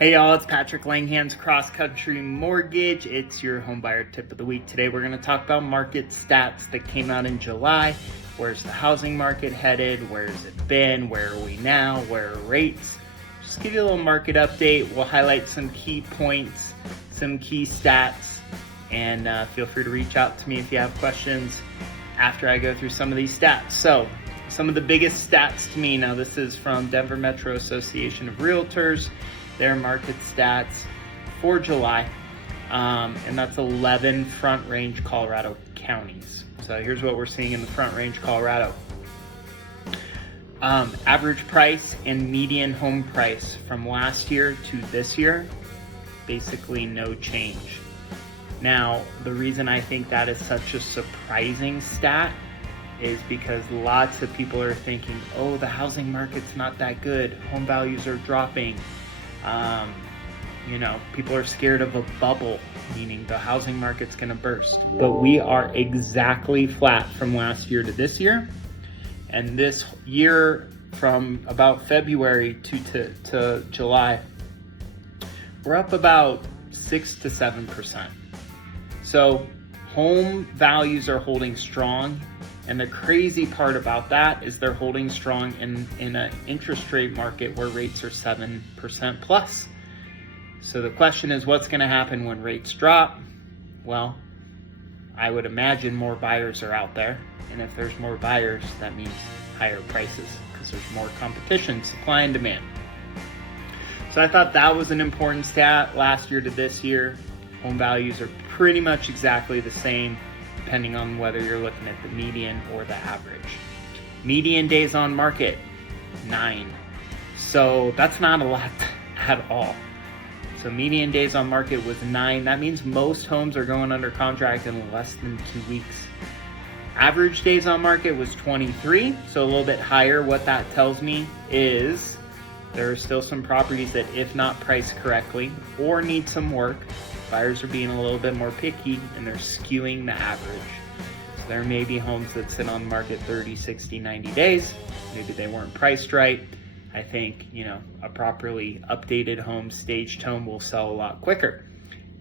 Hey y'all, it's Patrick Langham's Cross Country Mortgage. It's your home buyer tip of the week. Today we're going to talk about market stats that came out in July. Where's the housing market headed? Where's it been? Where are we now? Where are rates? Just give you a little market update. We'll highlight some key points, some key stats, and feel free to reach out to me if you have questions after I go through some of these stats. So, some of the biggest stats to me, now this is from Denver Metro Association of Realtors, their market stats for July, and that's 11 Front Range Colorado counties. So here's what we're seeing in the Front Range Colorado. Average price and median home price from last year to this year, basically no change. Now, the reason I think that is such a surprising stat is because lots of people are thinking, oh, the housing market's not that good, home values are dropping. People are scared of a bubble, meaning the housing market's going to burst. But we are exactly flat from last year to this year. And this year, from about February to July, we're up about 6 to 7%. So home values are holding strong. And the crazy part about that is they're holding strong in an interest rate market where rates are 7% plus. So the question is, what's going to happen when rates drop? Well, I would imagine more buyers are out there. And if there's more buyers, that means higher prices because there's more competition, supply and demand. So I thought that was an important stat. Last year to this year, home values are pretty much exactly the same, depending on whether you're looking at the median or the average. Median days on market, 9. So that's not a lot at all. So median days on market was 9. That means most homes are going under contract in less than 2 weeks. Average days on market was 23, so a little bit higher. What that tells me is there are still some properties that, if not priced correctly or need some work, buyers are being a little bit more picky and they're skewing the average. So there may be homes that sit on the market 30, 60, 90 days. Maybe they weren't priced right. I think, a properly updated home, staged home will sell a lot quicker.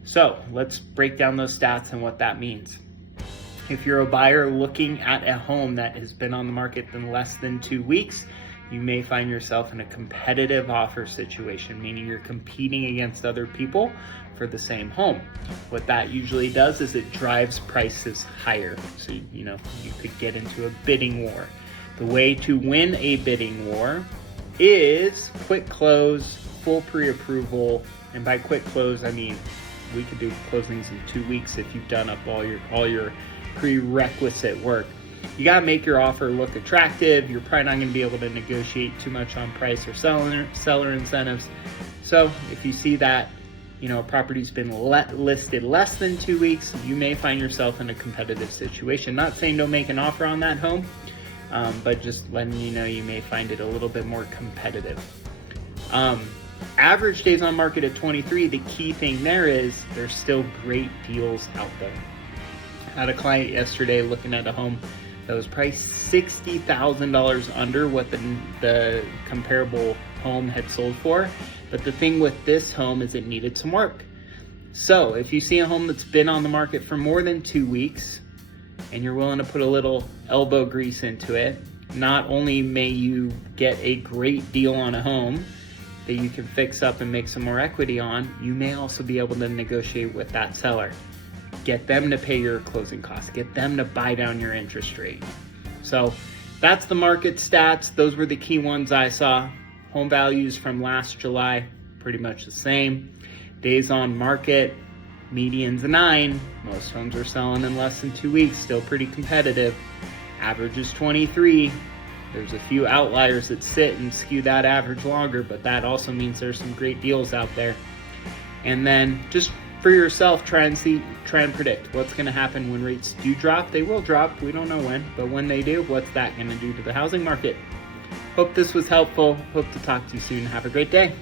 So let's break down those stats and what that means. If you're a buyer looking at a home that has been on the market in less than 2 weeks, you may find yourself in a competitive offer situation, meaning you're competing against other people for the same home. What that usually does is it drives prices higher. So, you could get into a bidding war. The way to win a bidding war is quick close, full pre-approval. And by quick close, I mean, we could do closings in 2 weeks if you've done up all your prerequisite work. You got to make your offer look attractive. You're probably not going to be able to negotiate too much on price or seller incentives. So if you see that, a property's been listed less than 2 weeks, you may find yourself in a competitive situation. Not saying don't make an offer on that home, but just letting you know you may find it a little bit more competitive. Average days on market at 23, the key thing there is there's still great deals out there. I had a client yesterday looking at a home that was priced $60,000 under what the comparable home had sold for. But the thing with this home is it needed some work. So if you see a home that's been on the market for more than 2 weeks and you're willing to put a little elbow grease into it, not only may you get a great deal on a home that you can fix up and make some more equity on, you may also be able to negotiate with that seller. Get them to pay your closing costs. Get them to buy down your interest rate. So that's the market stats. Those were the key ones I saw. Home values from last July, pretty much the same. Days on market, median's 9. Most homes are selling in less than 2 weeks, still pretty competitive. Average is 23. There's a few outliers that sit and skew that average longer, but that also means there's some great deals out there. And then just for yourself, try and predict what's going to happen when rates do drop. They will drop. We don't know when, but when they do, what's that going to do to the housing market? Hope this was helpful. Hope to talk to you soon. Have a great day.